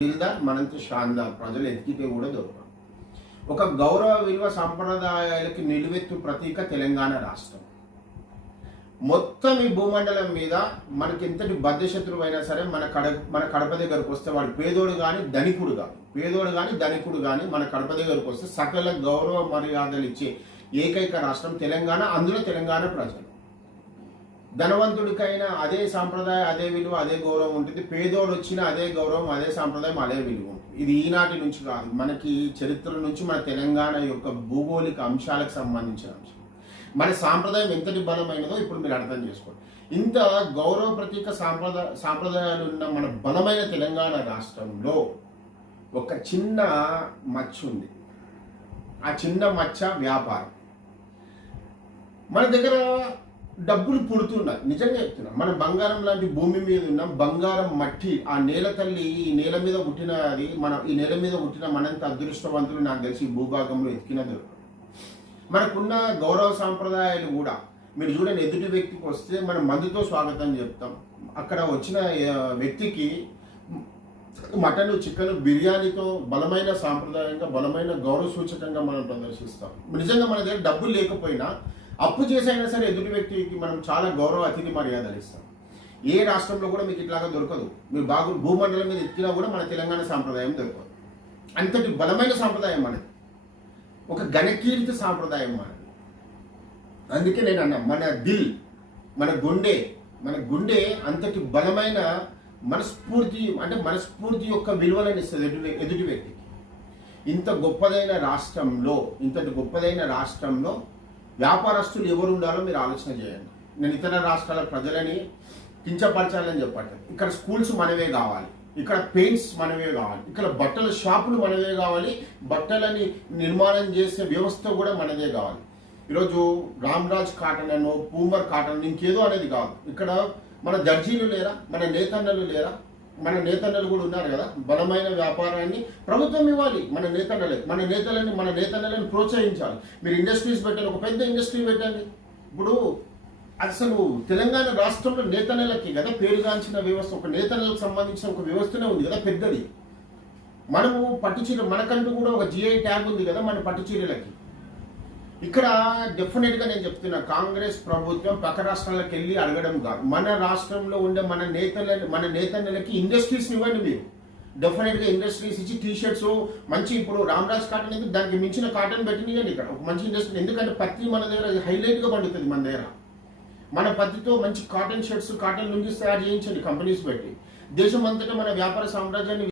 దిల్దార్ మనంత షాందార్ ప్రజలు ఎతికితే కూడా దొరకదు ఒక గౌరవ విలువ సంప్రదాయాలకి నిలువెత్తు ప్రతీక తెలంగాణ రాష్ట్రం. మొత్తం ఈ భూమండలం మీద మనకి ఎంతటి బద్ధశత్రువు అయినా సరే మన కడ మన కడప దగ్గరకు వస్తే వాడు పేదోడు కానీ ధనికుడు కానీ పేదోడు కానీ ధనికుడు కానీ మన కడప దగ్గరకు వస్తే సకల గౌరవ మర్యాదలు ఇచ్చే ఏకైక రాష్ట్రం తెలంగాణ. అందులో తెలంగాణ ప్రజలు. ధనవంతుడికైనా అదే సాంప్రదాయ అదే విలువ అదే గౌరవం ఉంటుంది. పేదోడు వచ్చిన అదే గౌరవం అదే సాంప్రదాయం అదే విలువ ఉంటుంది. ఇది ఈనాటి నుంచి కాదు. మనకి చరిత్ర నుంచి మన తెలంగాణ యొక్క భూగోళిక అంశాలకు సంబంధించిన అంశం. మన సాంప్రదాయం ఎంతటి బలమైనదో ఇప్పుడు మీరు అర్థం చేసుకోండి. ఇంత గౌరవ ప్రతీక సాంప్రదాయ సాంప్రదాయాలు ఉన్న మన బలమైన తెలంగాణ రాష్ట్రంలో ఒక చిన్న మచ్చ ఉంది. ఆ చిన్న మచ్చ వ్యాపారం. మన దగ్గర డబ్బులు పుడుతున్నాయి. నిజంగా చెప్తున్నా. మనం బంగారం లాంటి భూమి మీద ఉన్న బంగారం మట్టి ఆ నేల తల్లి ఈ నేల మీద పుట్టిన అది మన ఈ నేల మీద పుట్టిన మనంత అదృష్టవంతులు నాకు తెలిసి భూభాగంలో ఎత్తికిన మనకున్న గౌరవ సాంప్రదాయాలు కూడా మీరు చూడండి ఎదుటి వ్యక్తికి వస్తే మనం మందుతో స్వాగతం చెప్తాం. అక్కడ వచ్చిన వ్యక్తికి మటన్ చికెన్ బిర్యానీతో బలమైన సాంప్రదాయంగా బలమైన గౌరవ సూచకంగా మనం ప్రదర్శిస్తాం. నిజంగా మన దగ్గర డబ్బులు లేకపోయినా అప్పు చేసైనా సరే ఎదుటి వ్యక్తికి మనం చాలా గౌరవ అతిథి మర్యాదలు ఇస్తాం. ఏ రాష్ట్రంలో కూడా మీకు ఇట్లాగా దొరకదు. మీరు బాగు భూమండలం మీద ఎక్కినా కూడా మన తెలంగాణ సాంప్రదాయం దొరకదు. అంతటి బలమైన సాంప్రదాయం మనది. ఒక ఘనకీర్తి సాంప్రదాయం మనది. అందుకే నేను అన్నా మన దిల్ మన గుండె మన గుండె అంతటి బలమైన మనస్ఫూర్తి అంటే మనస్ఫూర్తి యొక్క విలువలను ఇస్తుంది ఎదుటి ఎదుటి వ్యక్తికి. ఇంత గొప్పదైన రాష్ట్రంలో ఇంతటి గొప్పదైన రాష్ట్రంలో వ్యాపారస్తులు ఎవరు ఉండాలో మీరు ఆలోచన చేయండి. నేను ఇతర రాష్ట్రాల ప్రజలని కించపరచాలని చెప్పట్లేదు. ఇక్కడ స్కూల్స్ మనవే కావాలి. ఇక్కడ పెయింట్స్ మనవే కావాలి. ఇక్కడ బట్టల షాపులు మనవే కావాలి. బట్టలని నిర్మాణం చేసే వ్యవస్థ కూడా మనదే కావాలి. ఈరోజు రామ్రాజ్ కాటన్ అనో పూమర్ కాటన్ ఇంకేదో అనేది కాదు. ఇక్కడ మన దర్జీలు లేరా? మన నేతన్నలు లేరా? మన నేతన్నలు కూడా ఉన్నారు కదా బలమైన వ్యాపారాన్ని ప్రభుత్వం ఇవ్వాలి మన నేతన్నలే మన నేతలని మన నేతన్నలను ప్రోత్సహించాలి. మీరు ఇండస్ట్రీస్ పెట్టండి ఒక పెద్ద ఇండస్ట్రీ పెట్టండి. ఇప్పుడు అసలు తెలంగాణ రాష్ట్రంలో నేతన్నలకి కదా పేరుగాంచిన వ్యవస్థ ఒక నేతన్నలకు సంబంధించిన ఒక వ్యవస్థనే ఉంది కదా పెద్దది. మనము పట్టుచీర మనకంటూ కూడా ఒక జిఐ ట్యాగ్ ఉంది కదా మన పట్టుచీరలకి. ఇక్కడ డెఫినెట్గా నేను చెప్తున్నా కాంగ్రెస్ ప్రభుత్వం పక్క రాష్ట్రాలకు వెళ్ళి అడగడం కాదు. మన రాష్ట్రంలో ఉండే మన నేతల మన నేతన్నలకి ఇండస్ట్రీస్ ఇవ్వండి మీరు. డెఫినెట్గా ఇండస్ట్రీస్ ఇచ్చి టీ షర్ట్స్ మంచి ఇప్పుడు రామరాజ్ కాటన్ అనేది దానికి మించిన కాటన్ పెట్టినాయండి ఇక్కడ. ఒక మంచి ఇండస్ట్రీ ఎందుకంటే పత్తి మన దగ్గర హైలైట్గా పండుతుంది మన దగ్గర. మన పత్తితో మంచి కాటన్ షర్ట్స్ కాటన్ లుంగీస్ తయారు చేయించండి కంపెనీస్ పెట్టి. దేశం అంతటా మన వ్యాపార సామ్రాజ్యాన్ని